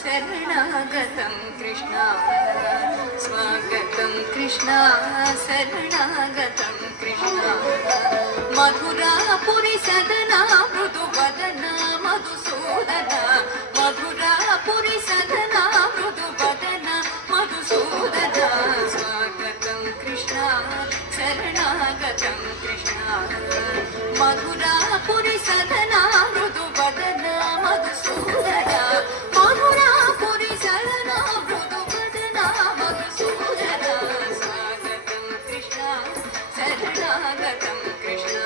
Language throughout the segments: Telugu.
शरणागतं कृष्ण स्वागतं कृष्ण शरणागतं कृष्ण मधुरापुरी सदना मृदुवदना मधुसूदना मधुरापुरी सदना मृदुवदना मधुसूदना स्वागतं कृष्ण शरणागतं कृष्ण मधुरापुरी सदना मृदुवदना मधुसूदना मधुरापुरी सदना मृदुवदना मधुसूदना स्वागतं कृष्ण शरणागतं कृष्ण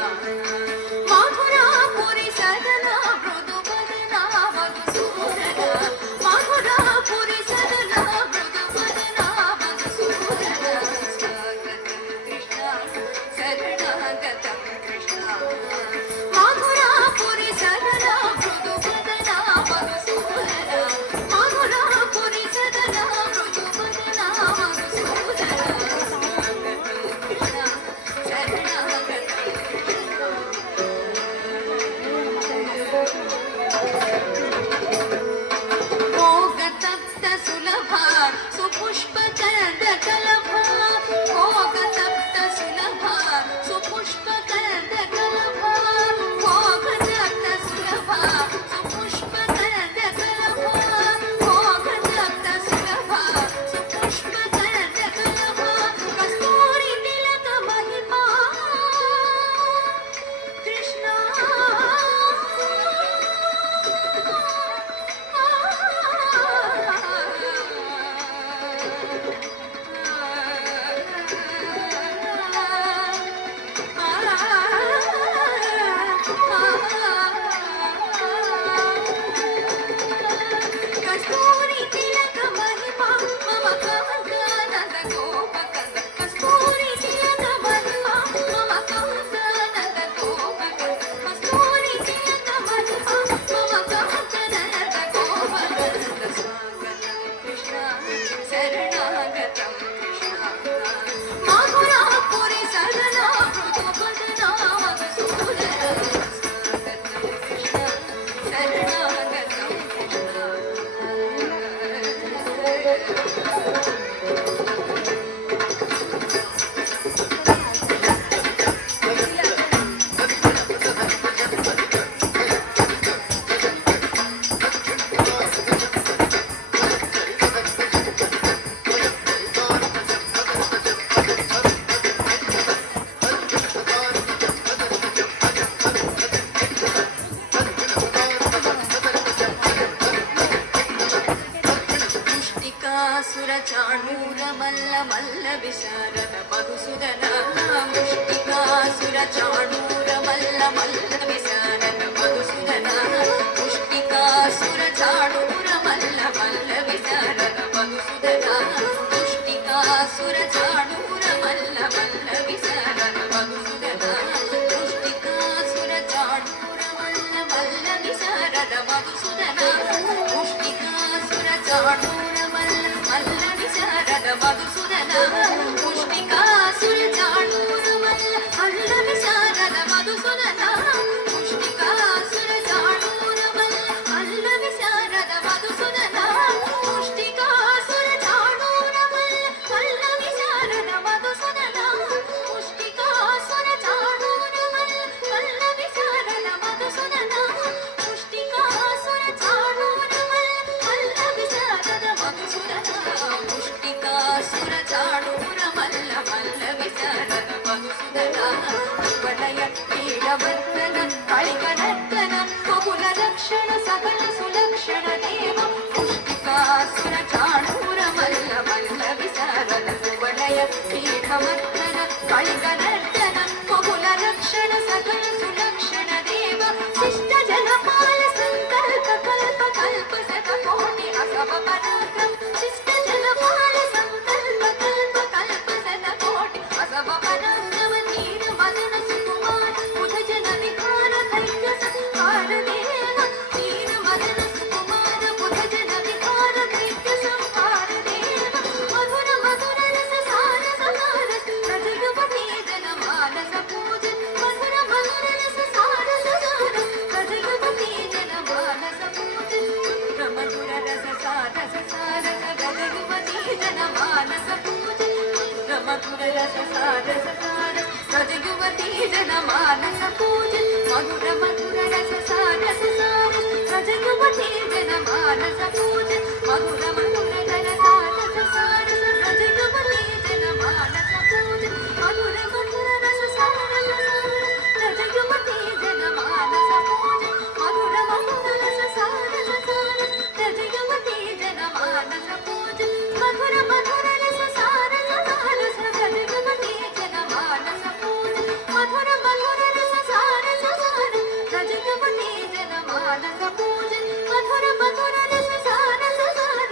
मधुरापुरी सदना मृदुवदना मधु చాణూర మల్ల మల్ల విశారద మధుసూదన ముష్టికాసుర చాణూర మల్ల మల్ల విశారద మధుసూదన ముష్టికాసుర చాణూర మల్ల మల్ల విశారద మధుసూదన ముష్టికాసుర చాణూర మల్ల మల్ల విశారద మధుసూదన ముష్టికాసుర చాణూర మల్ల మల్ల విశారద మధుసూదన ముష్టికాసుర చాణూర మల్ల విశారద మధుసూదన ముష్టికాసుర చాణూర మల్ల మల్ల విశారద మధుసూదన ముష్టికాసుర చాణూర మల్ల మల్ల విశారద మధుసూదన ముష్టికాసుర చాణూర మల్ల మల్ల విశారద మధుసూదన ముష్టికాసుర చాణూర మల్ల మల్ల విశారద మధుసూదన ముష్టికాసుర చాణూర మల్ల మల్ల విశారద మధుసూదన ముష్టికాసుర చాణూర మల్ల మల్ల విశారద మధుసూదన వలయ పీడవర్ధన కళికనర్తన బహుళ రక్షణ సకల సులక్షణ దేవ ముష్టికాసుర చాణూర మల్ల మల్ల విశారద వలయ పీడవర్ధన కళికనర్తన బహుళ రక్షణ సకల సులక్షణ దేవ శిష్ట జనపాల సంకల్ప కల్ప కల్ప శత కోటి అసవ పరాక్రమ శిష్ట జనపాల సంకల్ప కల్ప కల్ప శత కోటి అసవ పరాక్రమ తీర మదన సుకుమార బుధ జన విహార దైత్య సంహార దేవ తీర మదన సుకుమార బుధ జన విహార దైత్య సంహార దేవ మధుర మధుర రస సార ససార రజయువతి జన మానస పూజ మధుర మధుర రస సార ససార రజయువతి జన మానస పూజ మధుర రస సార ససార రజయువతి జన మానస పూజ మధుర రస సార ససార రజయువతి జన మానస పూజ మధుర మధుర రస సార ససార రజయువతి జన మానస పూజ మధుర మధుర రస సార ససార రజయువతి జన మానస పూజ మధుర మధుర రస సార ససార రజయువతి జన మానస పూజ మధుర మధుర రస సార ససార రజయువతి జన మానస పూజ మధుర మధుర రస సార ససార రజయువతి జన మానస పూజ మధుర మధుర రస సార ససార రజయువతి జన మానస పూజ మధుర మధుర రస సార ససార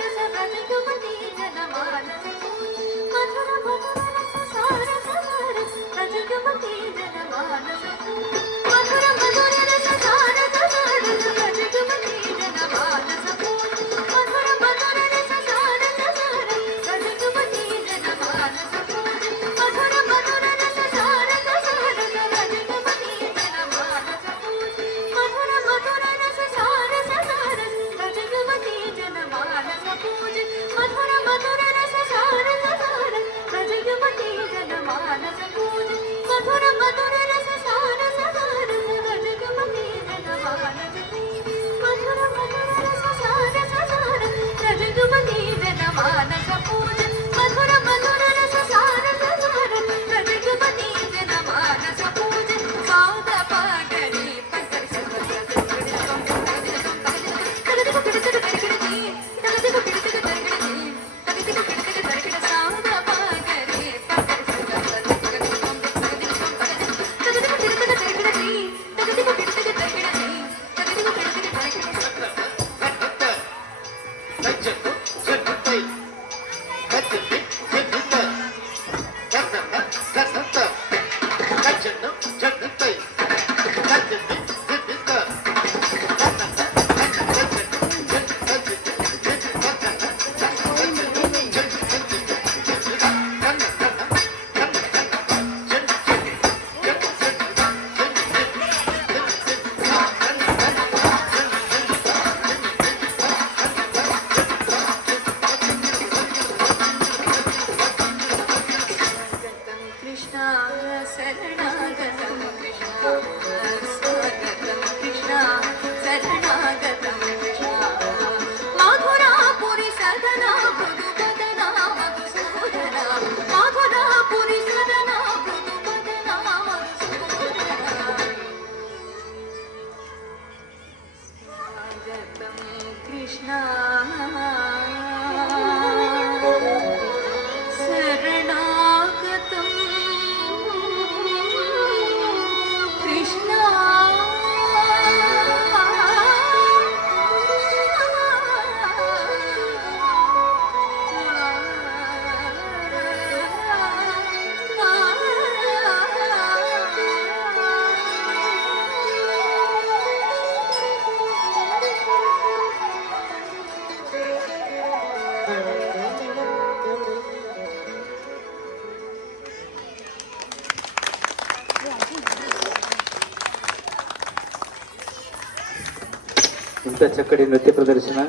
ఇంత చక్కటి నృత్య ప్రదర్శన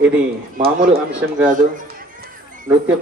ఇది మామూలు అంశం కాదు. నృత్య